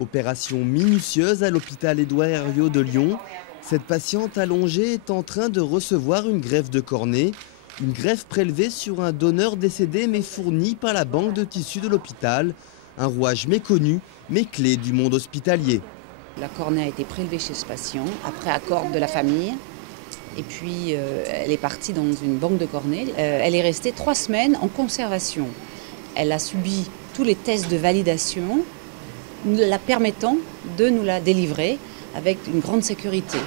Opération minutieuse à l'hôpital Édouard Herriot de Lyon. Cette patiente allongée est en train de recevoir une greffe de cornée. Une greffe prélevée sur un donneur décédé mais fournie par la banque de tissus de l'hôpital. Un rouage méconnu mais clé du monde hospitalier. La cornée a été prélevée chez ce patient après accord de la famille. Et puis elle est partie dans une banque de cornée. Elle est restée 3 semaines en conservation. Elle a subi tous les tests de validation, la permettant de nous la délivrer avec une grande sécurité.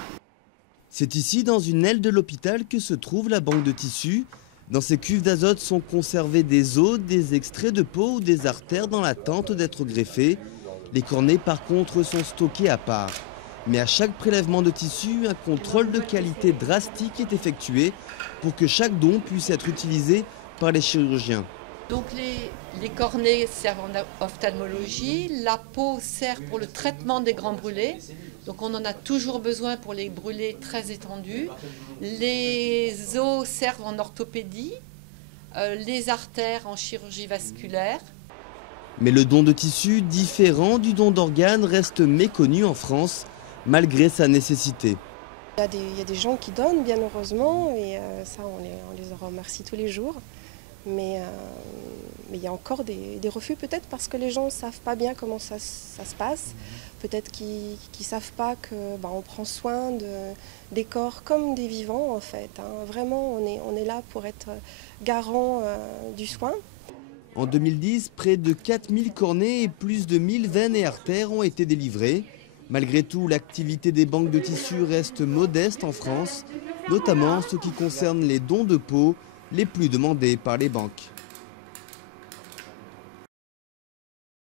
C'est ici, dans une aile de l'hôpital, que se trouve la banque de tissus. Dans ces cuves d'azote sont conservés des os, des extraits de peau ou des artères dans l'attente d'être greffés. Les cornées, par contre, sont stockées à part. Mais à chaque prélèvement de tissu, un contrôle de qualité drastique est effectué pour que chaque don puisse être utilisé par les chirurgiens. Donc les cornées servent en ophtalmologie, la peau sert pour le traitement des grands brûlés, donc on en a toujours besoin pour les brûlés très étendus. Les os servent en orthopédie, les artères en chirurgie vasculaire. Mais le don de tissu, différent du don d'organes, reste méconnu en France, malgré sa nécessité. Il y a des gens qui donnent, bien heureusement, et ça on les en remercie tous les jours. Mais il y a encore des refus, peut-être parce que les gens ne savent pas bien comment ça se passe. Peut-être qu'ils ne savent pas qu'on prend soin des corps comme des vivants, en fait. Vraiment, on est là pour être garant du soin. En 2010, près de 4000 cornées et plus de 1000 veines et artères ont été délivrées. Malgré tout, l'activité des banques de tissus reste modeste en France, notamment en ce qui concerne les dons de peau les plus demandés par les banques.